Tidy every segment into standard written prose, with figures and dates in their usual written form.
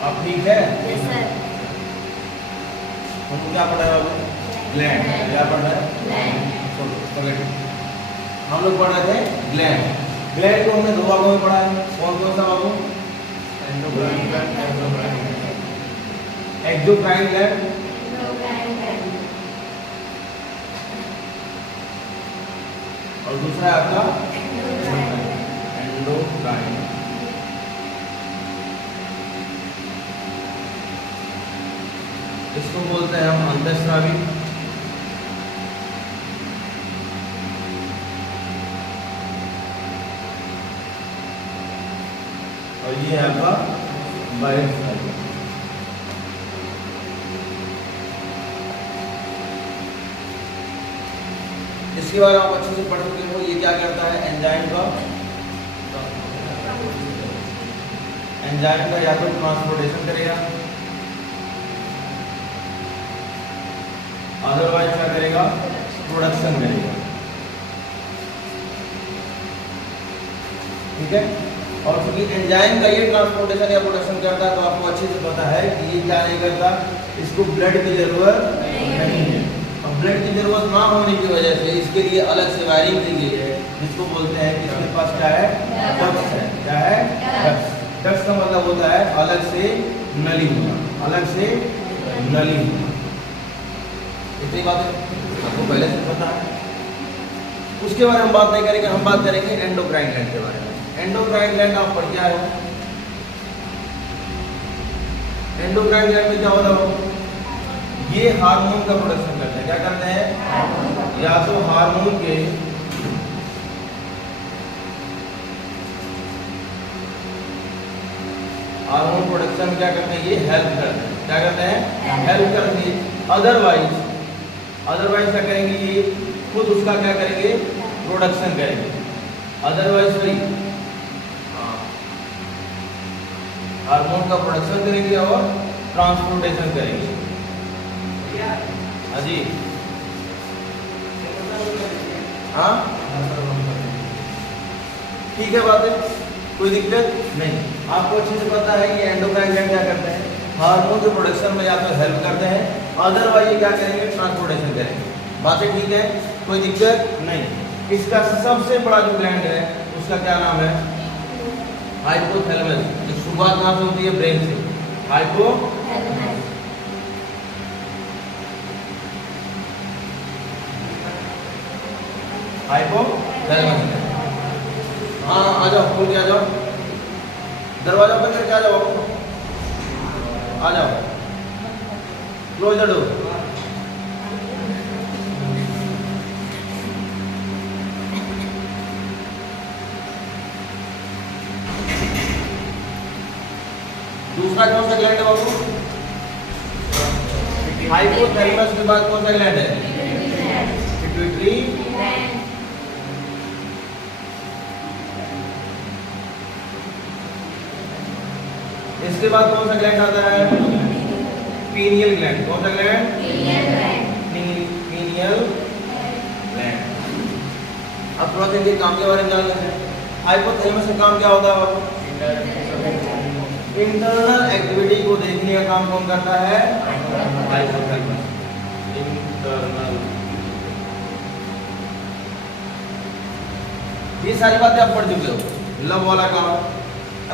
अब ठीक है? Yes sir. हमको क्या पढ़ा है बाबू? ग्लैंड। क्या पढ़ रहा है? ग्लैंड। हम लोग पढ़ रहे थे ग्लैंड। ग्लैंड को हमने दो भागों में पढ़ा है। कौन कौन सा बाबू? Endocrine gland. एक्सोक्राइन ग्लैंड, और दूसरा है आपका एंडोक्राइन। इसको बोलते हैं हम अंतःस्रावी। और ये है आपका बाह्यस्रावी। इसके बारे में आप अच्छे से पढ़ चुके हो। ये क्या करता है? एंजाइम का या तो ट्रांसपोर्टेशन करेगा, अदरवाइज क्या करेगा? प्रोडक्शन करेगा। ठीक है? और क्योंकि एंजाइम का ये ट्रांसपोर्टेशन या प्रोडक्शन करता है तो आपको अच्छे से पता है कि ये क्या नहीं करता, इसको ब्लड की जरूरत नहीं है। और ब्लड की जरूरत ना होने की वजह से इसके लिए अलग से वायरिंग दी गई है, जिसको बोलते हैं कि इसके पास क्या है? डक्ट्स है। क्या है? डक्ट्स। डक्ट्स का मतलब होता है अलग से नली होना, अलग से नली होना। इतनी बात आपको पहले से पता है। उसके बारे में हम बात नहीं करेंगे, हम बात करेंगे एंडोक्राइन ग्लैंड के बारे में। एंडोक्राइन ग्लैंड आप पढ़ क्या है? एंडोक्राइन ग्लैंड में क्या होता है? ये हार्मोन का प्रोडक्शन करते हैं। क्या करते हैं? या तो हार्मोन के हार्मोन प्रोडक्शन में क्या करते हैं? ये हेल्प करते हैं। क्या करते हैं? हेल्प करते हैं। अदरवाइज क्या करेंगे? ये खुद उसका क्या करेंगे? प्रोडक्शन करेंगे। अदरवाइज भाई हार्मोन का प्रोडक्शन करेंगे और ट्रांसपोर्टेशन करेंगे। हाँ जी, हाँ ठीक है, बात है, कोई दिक्कत नहीं। आपको अच्छे से पता है कि एंडोक्राइन ग्लैंड क्या करते हैं? हार्मोन के प्रोडक्शन में या तो हेल्प करते हैं, अदरवाइज ये क्या करेंगे? ट्रांसपोर्टेशन करेंगे। बातें ठीक है, कोई दिक्कत नहीं। इसका सबसे बड़ा जो ग्लैंड है उसका क्या नाम है? हाइपोथैलेमस। शुरुआत कहाँ से होती है? ब्रेन से। हाइपोथैलेमस। हाँ आ जाओ, खोल के आ जाओ, दरवाजा बंद करके आ जाओ, आ जाओ, क्लोज द डोर। दूसरा कौन सा ग्लैंड है बाबू? हाइपोथैलेमस के बाद कौन सा ग्लैंड है? पिट्यूटरी। इसके बाद कौन सा ग्लैंड आता है? Pineal gland. कौन सा ग्लैंड? Pineal gland. अब थोड़ा सा इनके काम के बारे में जान लेते हैं। हाइपोथैलेमस का काम क्या होता है बाबू? इंटरनल एक्टिविटी को देखने का काम कौन करता है? हाइपोथैलेमस। इंटरनल। ये सारी बातें आप पढ़ चुके हो। लव वाला काम,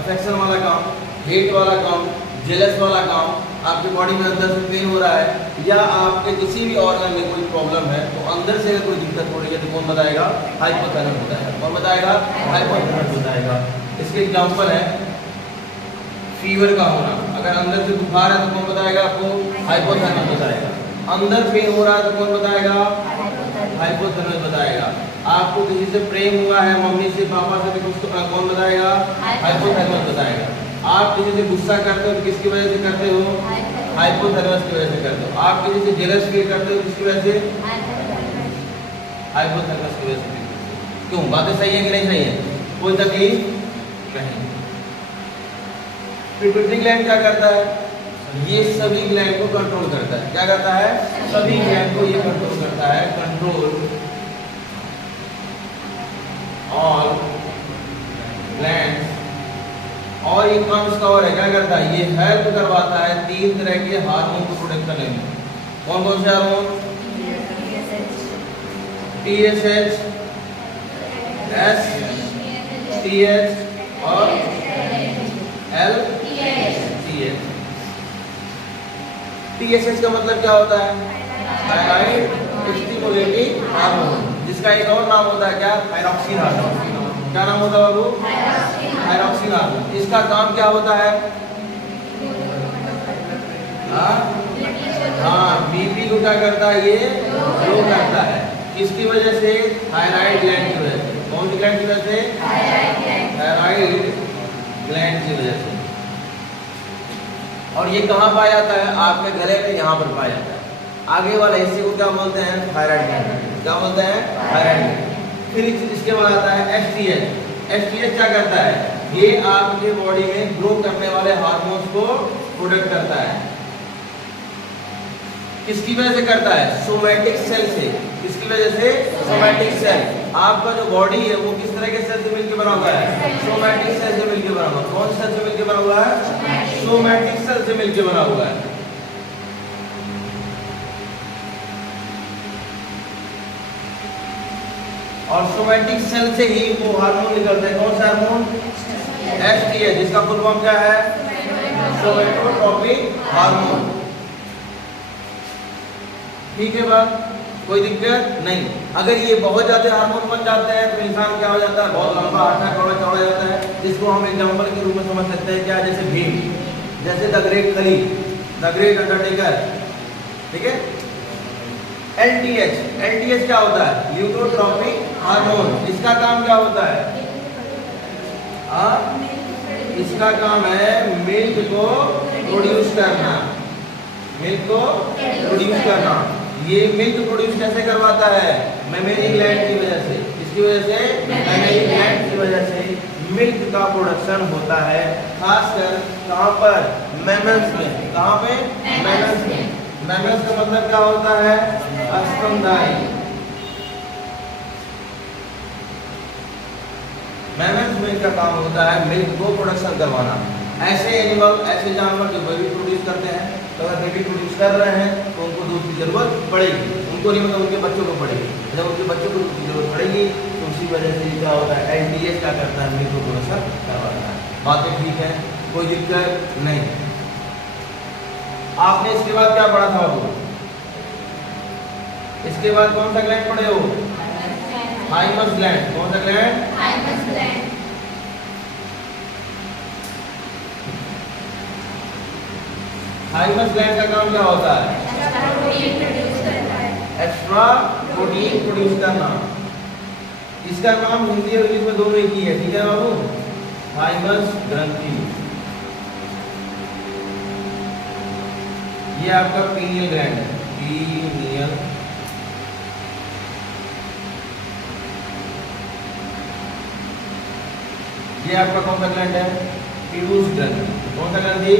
अफेक्शन वाला काम, हेट वाला काम, जेलस वाला काम, आपके बॉडी में अंदर से पेन हो रहा है या आपके किसी भी ऑर्गन में कोई प्रॉब्लम है तो अंदर से अगर कोई दिक्कत हो रही है तो कौन बताएगा? हाइपोथैलेमस बताएगा। कौन बताएगा? हाइपोथैलेमस बताएगा। इसके एग्जांपल है फीवर का होना। अगर अंदर से बुखार है तो कौन बताएगा आपको? हाइपोथैलेमस बताएगा। अंदर पेन हो रहा है तो कौन बताएगा? हाइपोथैलेमस बताएगा। आपको किसी से प्रेम हुआ है, मम्मी से, पापा से, तो कौन बताएगा? हाइपोथैलेमस बताएगा। आप किसी से गुस्सा करते हो तो किसकी वजह से करते हो? हाइपोथैलेमस की वजह से करते हो। आप किसी से जेलस फील करते हो किसकी वजह से? हाइपोथैलेमस की वजह से। क्यों? बातें सही है कि नहीं सही है? कोई तकलीफ नहीं। पिट्यूटरी ग्लैंड क्या करता है? ये सभी ग्लैंड को कंट्रोल करता है। क्या करता है? सभी ग्लैंड को ये कंट्रोल करता है। कंट्रोल ऑल ग्लैंड्स और ये काम इसका और है, क्या करता है, ये हेल्प करवाता है 3 तरह के हार्मोन को प्रोड्यूस करने में। कौन कौन से हार्मोन? TSH, STH और LTH। TSH का मतलब क्या होता है? थायराइड स्टिमुलेटिंग हार्मोन, जिसका एक और नाम होता है क्या? Thyroxine hormone. क्या नाम होता है बाबू? Thyroxine hormone. इसका काम क्या होता है? हाँ, बीपी को क्या करता है? ये लो करता है। किसकी वजह से? थायराइड ग्लैंड की वजह से। कौन सी ग्लैंड की वजह से? थायराइड ग्लैंड की वजह से। और ये कहाँ पाया जाता है? आपके गले में यहाँ पर पाया जाता है। आगे वाले हिस्से को क्या बोलते हैं? Thyroid gland. क्या बोलते हैं? Thyroid gland. फिर इसके बाद आता है STH। STH क्या करता है? ये आपके बॉडी में ग्रो करने वाले हार्मोन्स को प्रोड्यूस करता है। किसकी वजह से करता है? सोमैटिक सेल से। किसकी वजह से? Somatic cell. आपका जो बॉडी है वो किस तरह के सेल से मिलकर बना हुआ है? सोमैटिक सेल से मिलकर बना हुआ है। कौन सेल से मिलकर बना हुआ है? सोमैटिक सेल से मिलकर बना हुआ है। और सोमैटिक सेल से ही वो हार्मोन निकलते हैं। कौन सा हार्मोन? STH, जिसका फुल फॉर्म क्या है? सोमैटोट्रोपिक हार्मोन। ठीक है बात, कोई दिक्कत नहीं। अगर ये बहुत ज्यादा हार्मोन बन जाते हैं तो इंसान क्या हो जाता है? बहुत लंबा आटा चौड़ा चौड़ा जाता है, जिसको हम एग्जाम्पल के रूप में समझ सकते हैं क्या? जैसे भीम, जैसे द ग्रेट खली, द ग्रेट अंडरटेकर। ठीक है। LTH क्या होता है? ल्यूकोट्रोपिक हार्मोन। इसका काम क्या होता है? इसका काम है मिल्क को प्रोड्यूस करना। मिल्क को प्रोड्यूस करना। ये मिल्क प्रोड्यूस कैसे करवाता है? मेमरी ग्लैंड की वजह से। इसकी वजह से? मेमरी ग्लैंड की वजह से मिल्क का प्रोडक्शन होता है, खासकर कहाँ पर? मैमल्स में। कहाँ पे? मैमल्स में। मैमल्स का मतलब क्या होता है? स्तनधारी। मैमल्स में इनका काम होता है मिल्क को प्रोडक्शन करवाना। ऐसे एनिमल, ऐसे जानवर जो बेबी प्रोड्यूस करते हैं, तो अगर बेबी प्रोड्यूस कर रहे हैं तो उनको दूध की जरूरत पड़ेगी। उनको नहीं, मतलब उनके बच्चों को पड़ेगी। जब उनके बच्चों को दूध की जरूरत पड़ेगी तो उसी वजह से क्या होता है? LTH क्या करता है? मिल्क को प्रोडक्शन करवाता है। बातें ठीक है, कोई दिक्कत नहीं। आपने इसके बाद क्या पढ़ा था बाबू? इसके बाद कौन सा ग्लैंड पढ़े हो? Thymus gland. कौन सा gland? Thymus gland. Thymus gland का काम क्या होता है? प्रोटीन प्रोड्यूस करता है। एक्स्ट्रा प्रोटीन प्रोड्यूस करना। इसका नाम हिंदी और इंग्लिश में दोनों एक ही है। ठीक है बाबू? थाइमस ग्रंथि। ये आपका पीनियल ग्लैंड है। पीनियल। ये आपका कौन सा ग्लैंड है? पीयूष ग्रंथि। कौन सा ग्रंथि?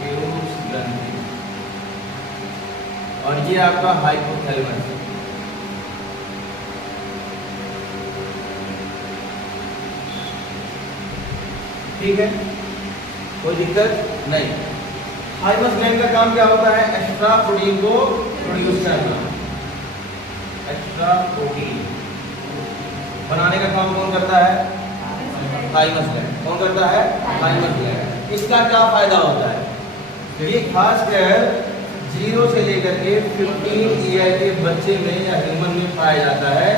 पीयूष ग्रंथि। और ये आपका हाइपोथैलेमस। ठीक है, कोई दिक्कत नहीं। थाइमस ग्लैंड का काम क्या होता है? एक्स्ट्रा प्रोटीन को प्रोड्यूस करना। एक्स्ट्रा प्रोटीन बनाने का काम कौन करता है? Thymus gland. कौन करता है? Thymus gland. इसका क्या फायदा होता है? ये खासकर 0 से लेकर के 15 ईयर के बच्चे में या ह्यूमन में पाया जाता है।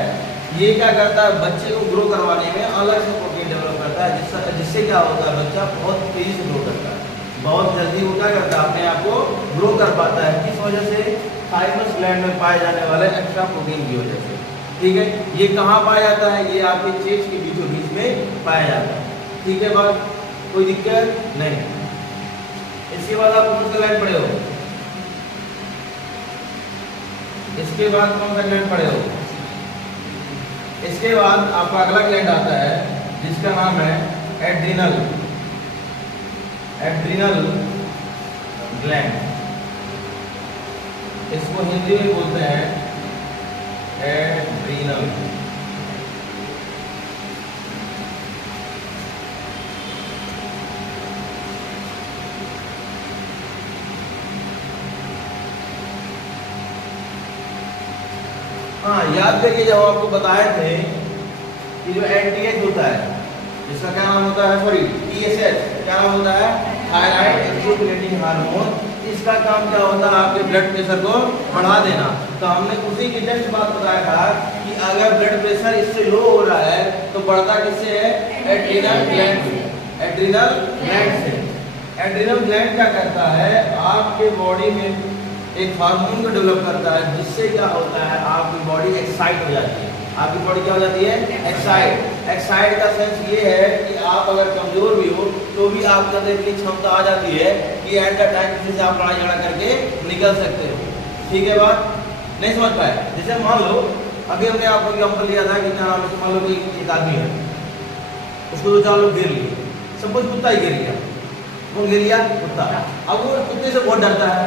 ये क्या करता है? बच्चे को ग्रो करवाने में अलग से प्रोटीन डेवलप करता है, जिससे क्या होता है? बच्चा बहुत तेजी से ग्रो करता है, बहुत जल्दी वो क्या करता है? अपने आप को ग्रो कर पाता है। किस वजह से? थाइमस ग्लैंड में पाए जाने वाले एक्स्ट्रा प्रोटीन की वजह से। ठीक है। ये कहाँ पाया जाता है? ये आपके चेस्ट के बीचों बीच में पाया जाता है। ठीक है बात, कोई दिक्कत नहीं। इसके बाद आप कौन सा ग्लैंड पढ़े हो? इसके बाद कौन सा ग्लैंड पढ़े हो? इसके बाद आपका अगला ग्लैंड आता है जिसका नाम है एड्रिनल। Adrenal gland. इसको हिंदी में बोलते हैं एड्रिनल। हाँ, याद करिए जब आपको बताए थे कि जो एनटीएच होता है, जिसका क्या नाम होता है, सॉरी टीएसएच, क्या नाम होता है, थायराइड स्टिमुलेटिंग हार्मोन, इसका काम क्या होता है, आपके ब्लड प्रेशर को बढ़ा देना। तो हमने उसी की जस्ट बात बताया था कि अगर ब्लड प्रेशर इससे लो हो रहा है तो बढ़ता किससे है, एड्रिनल ग्लैंड से। एड्रिनल ग्लैंड से। एड्रिनल ग्लैंड क्या करता है, आपके बॉडी में एक हार्मोन को डेवलप करता है, जिससे क्या होता है, आपकी बॉडी एक्साइट हो जाती है। आपकी बॉडी क्या हो जाती है, एक्साइट। एक्साइट का सेंस ये है कि आप अगर कमजोर भी हो तो भी आपके अंदर इतनी क्षमता आ जाती है कि एट द टाइम किसी से आप लड़ाई झगड़ा करके निकल सकते हो। ठीक है बात, नहीं समझ पाए? जैसे मान लो अभी हमने आपको एग्जाम्पल लिया था कि क्या नाम है, मान लो कि एक आदमी है, उसको 2-4 लोग घेर लिए, सब कुछ कुत्ता ही घेर लिया। वो घेर लिया कुत्ता, अब वो कुत्ते से बहुत डरता है,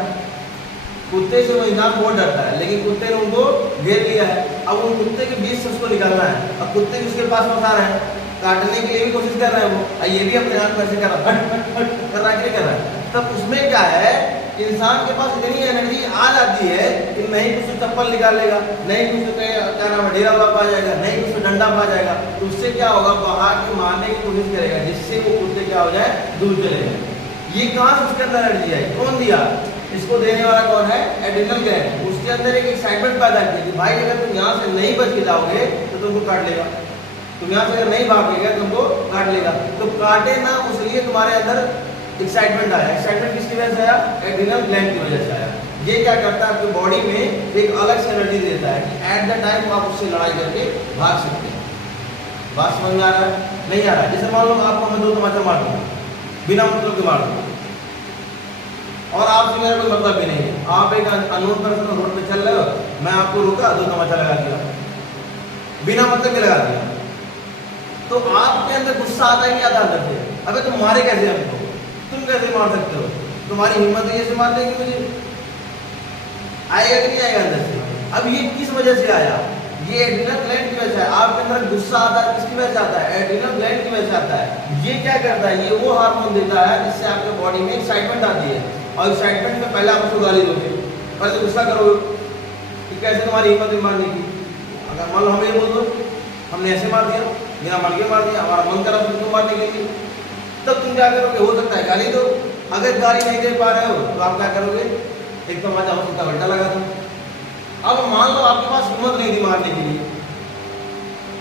कुत्ते से वो इंसान बहुत डरता है, लेकिन कुत्ते ने उनको घेर लिया है। अब उन कुत्ते के बीच से उसको निकालना है, अब कुत्ते भी उसके पास फंसा रहे हैं, काटने के लिए भी कोशिश कर रहे हैं वो, और ये भी अपने हाथ में ऐसे कर रहा है, हट हट कर रहा है, कर रहा है। तब उसमें क्या है, इंसान के पास इतनी एनर्जी आ जाती है कि नहीं कुछ चप्पल निकाल लेगा, नहीं कुछ क्या नाम है, डेरा वाला पा जाएगा, नहीं कुछ डंडा पा जाएगा, तो उससे क्या होगा, बाहर के मारने की कोशिश करेगा, जिससे वो कुत्ते क्या हो जाए, दूर चले जाए। ये कहाँ से उसके अंदर एनर्जी है, कौन दिया, इसको देने वाला कौन है, एड्रिनल ग्लैंड। उसके अंदर एक एक्साइटमेंट पैदा करती है कि भाई अगर तुम यहाँ से नहीं बच के जाओगे तो तुमको काट लेगा, तुम यहाँ से अगर नहीं भागेगा तुमको काट लेगा। तो काटे ना, उसलिए तुम्हारे अंदर एक्साइटमेंट आया। एक्साइटमेंट किसकी वजह से आया, एड्रिनल ग्लैंड की वजह से आया। ये क्या करता है, आपकी बॉडी में एक अलग से एनर्जी देता है कि एट द टाइम आप उससे लड़ाई करके भाग सकते हैं। बात समझ में आ रहा है, नहीं आ रहा है? जैसे मान लो आपको मैं 2 तमाचा मार दूँ, बिना मतलब के मार दूँ, और आपसे मेरा कोई मतलब भी नहीं है, आप एक अननोन पर्सन रोड पे चल रहे हो, मैं आपको रोका, 2 तमाचा लगा दिया, बिना मतलब के लगा दिया, तो आपके अंदर गुस्सा आता है, नहीं आता अंदर से, अबे तुम मारे कैसे हमको, तुम कैसे मार सकते हो, तुम्हारी हिम्मत है ऐसे मारने की, मुझे आएगा कि नहीं आएगा अंदर से? अब ये किस वजह से आया, ये एड्रिनल ग्लैंड की वजह से है। आपके अंदर गुस्सा आता है, किसकी वजह से आता है, एड्रिनल ग्लैंड की वजह से आता है। ये क्या करता है, ये वो हार्मोन देता है जिससे आपके बॉडी में एक्साइटमेंट आती है, और एक्साइटमेंट में पहले आप उसको गाली दोगे, पहले गुस्सा करोगे कि कैसे तुम्हारी हिम्मत है मारने की। अगर मान लो हमें बोल दो, हमने ऐसे मार दिया, बिना मन के मार दिया, हमारा मन करा तुमको मारने के लिए, तब तुम क्या करोगे, हो सकता है गाली दो। अगर गाली नहीं दे पा रहे हो तो आप क्या करोगे, एक तो मजा हो सकता है घंटा लगा दो। अब मान लो आपके पास हिम्मत नहीं थी मारने के लिए,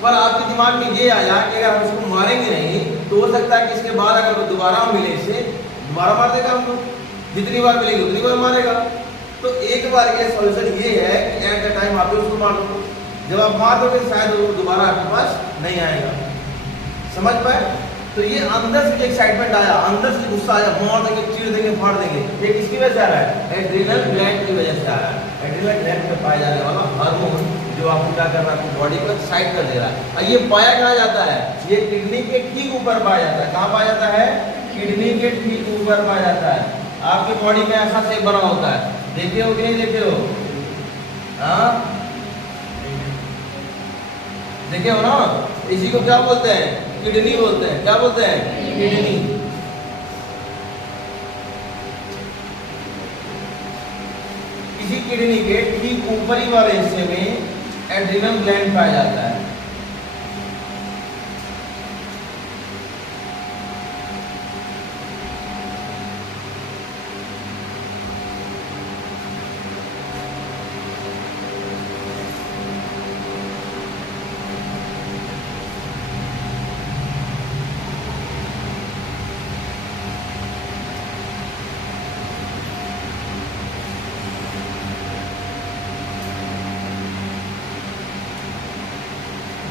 पर आपके दिमाग में ये आया कि अगर हम उसको मारेंगे नहीं तो हो सकता है कि इसके बाद अगर दोबारा हम मिले इसे, दोबारा मार देगा हमको, जितनी बार मिलेगी उतनी बार मारेगा। तो एक बार ये सॉल्यूशन ये है कि एट द टाइम आप उसको मार दो, जब आप मार दोगे शायद वो दोबारा आपके पास नहीं आएगा। समझ पाए? तो ये अंदर से एक्साइटमेंट आया, अंदर से गुस्सा आया, मार देंगे, चीर देंगे, फाड़ देंगे, ये किसकी वजह से आ रहा है, एड्रिनल ग्लैंड की वजह से आ रहा है। एड्रिनल ग्लैंड में पाया जाने वाला हार्मोन जो आपको क्या कर रहा है, आपकी बॉडी को एक्साइट कर दे रहा है। और ये पाया कहाँ जाता है, ये किडनी के ठीक ऊपर पाया जाता है। कहाँ पाया जाता है, किडनी के ठीक ऊपर पाया जाता है। आपकी बॉडी में ऐसा शेप बना होता है, देखे हो कि नहीं देखे हो, हाँ देखे हो ना, इसी को क्या बोलते हैं, किडनी बोलते हैं। क्या बोलते हैं, किडनी। इसी किडनी के ठीक ऊपरी वाले हिस्से में एड्रिनल ग्लैंड पाया जाता है।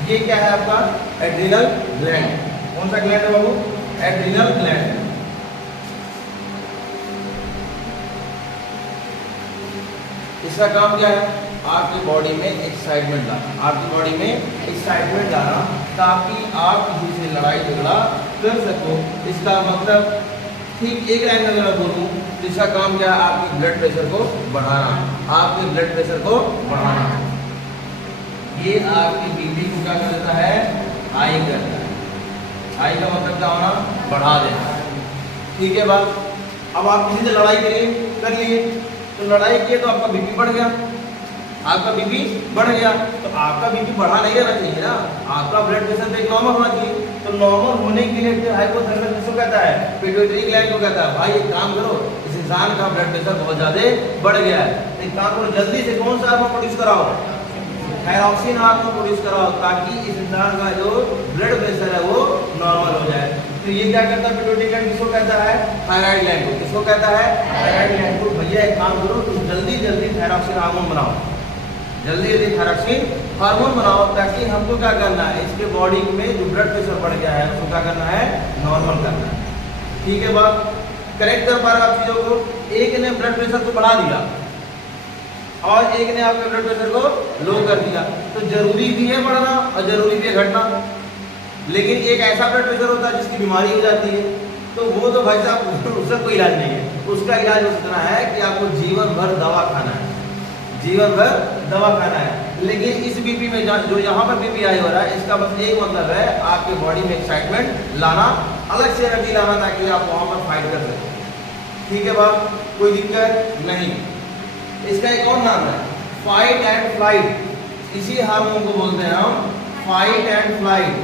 ये क्या है आपका, एड्रिनल ग्लैंड। कौन सा ग्लैंड है बाबू, एड्रिनल ग्लैंड। इसका काम क्या है, आपकी बॉडी में एक्साइटमेंट लाना, आपकी बॉडी में एक्साइटमेंट लाना ताकि आप किसी से लड़ाई झगड़ा कर सको। इसका मतलब ठीक एक लाइन में अगर मैं बोलूँ तो इसका काम क्या है, आपके ब्लड प्रेशर को बढ़ाना, आपके ब्लड प्रेशर को बढ़ाना। ये आपकी बीपी को क्या कर देता है, हाई करता है। हाई का मतलब क्या होना, बढ़ा देना। ठीक है बात। अब आप किसी से लड़ाई कर लिए, तो लड़ाई किए तो आपका बीपी बढ़ गया, आपका बीपी बढ़ गया, तो आपका बीपी बढ़ा नहीं रहना चाहिए ना, आपका ब्लड प्रेशर तो एक नॉर्मल होना चाहिए। तो नॉर्मल होने के लिए फिर हाइपोथैलेमस किसको कहता है, पिट्यूटरी ग्लैंड को कहता है। भाई एक काम करो, इस इंसान का ब्लड प्रेशर बहुत ज्यादा बढ़ गया है, एक काम करो जल्दी से कौन सा हार्मोन प्रोड्यूस कराओ, थायरॉक्सिन हार्मोन प्रोड्यूस कराओ, ताकि इस इंसान का जो ब्लड प्रेशर है वो नॉर्मल हो जाए। तो ये क्या करता है, पिट्यूटरी ग्लैंड किसको कहता है, थायराइड ग्लैंड को। किसको कहता है, थायराइड ग्लैंड को। भैया एक काम करो, तुम जल्दी जल्दी थायरॉक्सिन हार्मोन बनाओ, जल्दी जल्दी थायरॉक्सिन हार्मोन बनाओ, ताकि हमको क्या करना है, इसके बॉडी में जो ब्लड प्रेशर बढ़ गया है उसको क्या करना है, नॉर्मल करना है। ठीक है बात, करेक्ट कर पा रहे हो आप चीजों को। एक ने ब्लड प्रेशर को बढ़ा दिया और एक ने आपके ब्लड प्रेशर को लो कर दिया, तो जरूरी भी है बढ़ना और जरूरी भी है घटना। लेकिन एक ऐसा ब्लड प्रेशर होता है जिसकी बीमारी हो जाती है, तो वो तो भाई साहब उसका कोई इलाज नहीं है। उसका इलाज हो सकता है कि आपको जीवन भर दवा खाना है, जीवन भर दवा खाना है। लेकिन इस बीपी में जो यहाँ पर बीपी हाई हो रहा है, इसका बस एक मतलब है आपके बॉडी में एक्साइटमेंट लाना, अलग से एनर्जी लाना, ताकि आप वहाँ पर फाइट कर सकें। ठीक है बात, कोई दिक्कत नहीं। इसका एक और नाम है फाइट एंड फ्लाइट। इसी हार्मोन को बोलते हैं हम फाइट एंड फ्लाइट।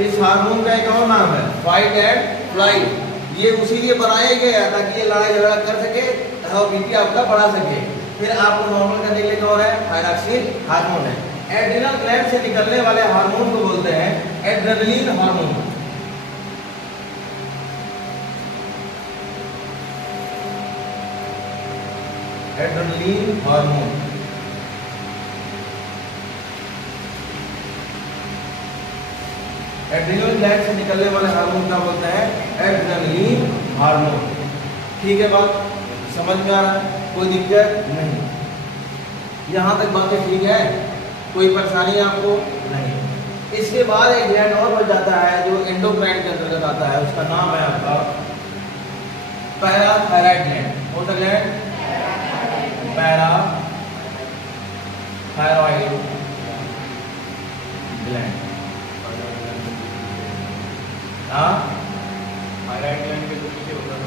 इस हार्मोन का एक और नाम है फाइट एंड फ्लाइट। ये उसी लिए बनाया गया है ताकि ये लड़ाई झगड़ा कर सके और बीपी आपका बढ़ा सके। फिर आपको नॉर्मल करने के लिए क्या हो रहा है, थायरॉक्सिन हार्मोन है। एड्रिनल ग्लैंड से निकलने वाले हार्मोन को बोलते हैं adrenaline hormone. Adrenaline hormone. Adrenal gland से निकलने वाले हार्मोन का बोलते हैं एड्रेनलिन हार्मोन। ठीक है बात, समझ में आ रहा है, कोई दिक्कत नहीं, यहाँ तक बातें ठीक है, कोई परेशानी आपको नहीं। इसके बाद एक ग्लैंड और बढ़ जाता है जो एंडोक्राइन के अंतर्गत आता है, उसका नाम है आपका पैराथायराइड ग्लैंड। कौन सा ग्लैंड, पैराथायराइड ग्लैंड। हाँ, थायराइड ग्लैंड के जो पीछे होता है,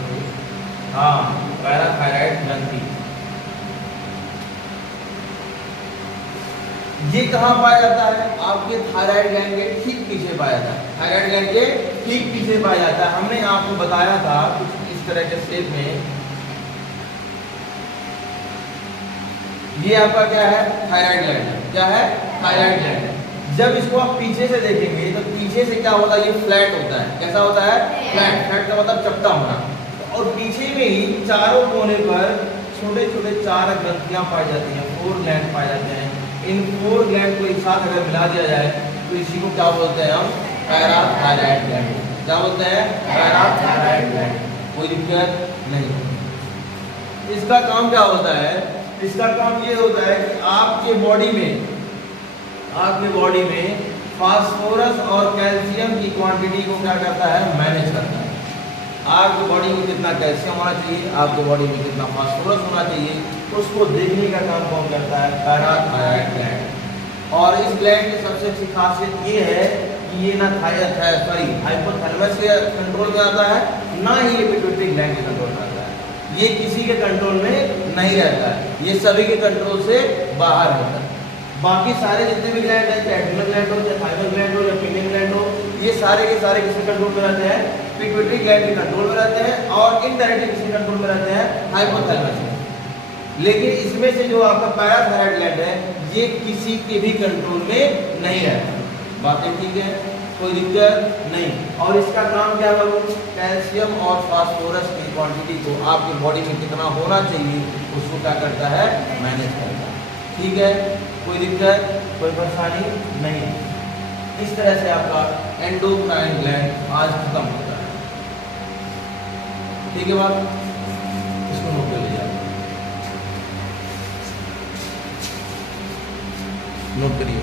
हाँ, पैराथायराइड ग्रंथि। ये कहाँ पाया जाता है, आपके थायराइड ग्लैंड के ठीक पीछे पाया जाता है। थायराइड ग्लैंड के ठीक पीछे पाया जाता है। हमने आपको बताया था कुछ इस तरह के शेप में, ये आपका क्या है, थायराइड ग्लैंड। क्या है, थायराइड ग्लैंड। जब इसको आप पीछे से देखेंगे तो पीछे से क्या होता है, ये फ्लैट होता है। कैसा होता है, फ्लैट। फ्लैट का मतलब चपटा होना। और पीछे में ही चारों कोने पर छोटे छोटे 4 ग्रंथियां पाई जाती हैं, 4 ग्लैंड पाए जाते हैं। इन 4 ग्लैंड को एक साथ अगर मिला दिया जाए तो इसी को क्या बोलते हैं हम, पैराथायराइड ग्लैंड। क्या बोलते हैं, पैराथायराइड ग्लैंड। कोई दिक्कत नहीं। इसका काम क्या होता है, इसका काम ये होता है कि आपके बॉडी में फास्फोरस और कैल्शियम की क्वांटिटी को क्या करता है, मैनेज करता है। आपकी बॉडी में कितना कैल्शियम होना चाहिए, आपकी बॉडी में कितना फास्फोरस होना चाहिए, उसको देखने का काम कौन करता है, पैराथायराइड ग्लैंड। और इस ग्लैंड की सबसे अच्छी खासियत ये है कि ये ना हाइपोथैलेमस के कंट्रोल में आता है, ना ही ये पिट्यूटरी ग्लैंड के कंट्रोल में आता है। ये किसी के कंट्रोल में नहीं रहता है, ये सभी के कंट्रोल से बाहर रहता है। बाकी सारे जितने भी ग्लैंड हैं, चाहे एड्रिनल ग्लैंड हो, चाहे थाइमस ग्लैंड हो या पिनियन ग्लैंड हो, ये सारे के सारे किसके कंट्रोल में रहते हैं, पिट्यूटरी ग्लैंड के कंट्रोल में रहते हैं। और इनडायरेक्टली किसके कंट्रोल में रहते हैं, हाइपोथैलेमस में। लेकिन इसमें से जो आपका पैराथायराइड ग्लैंड है, ये किसी के भी कंट्रोल में नहीं रहता। बातें ठीक है, कोई दिक्कत नहीं। और इसका काम क्या है, कैल्शियम और फास्फोरस की क्वांटिटी को आपकी बॉडी में कितना होना चाहिए उसको क्या करता है, मैनेज करता है। ठीक है, कोई दिक्कत, कोई परेशानी नहीं। इस तरह से आपका एंडोक्राइन ग्लैंड आज खत्म होता है। ठीक है बात, इसको नोट कर लीजिए, नोट करिए।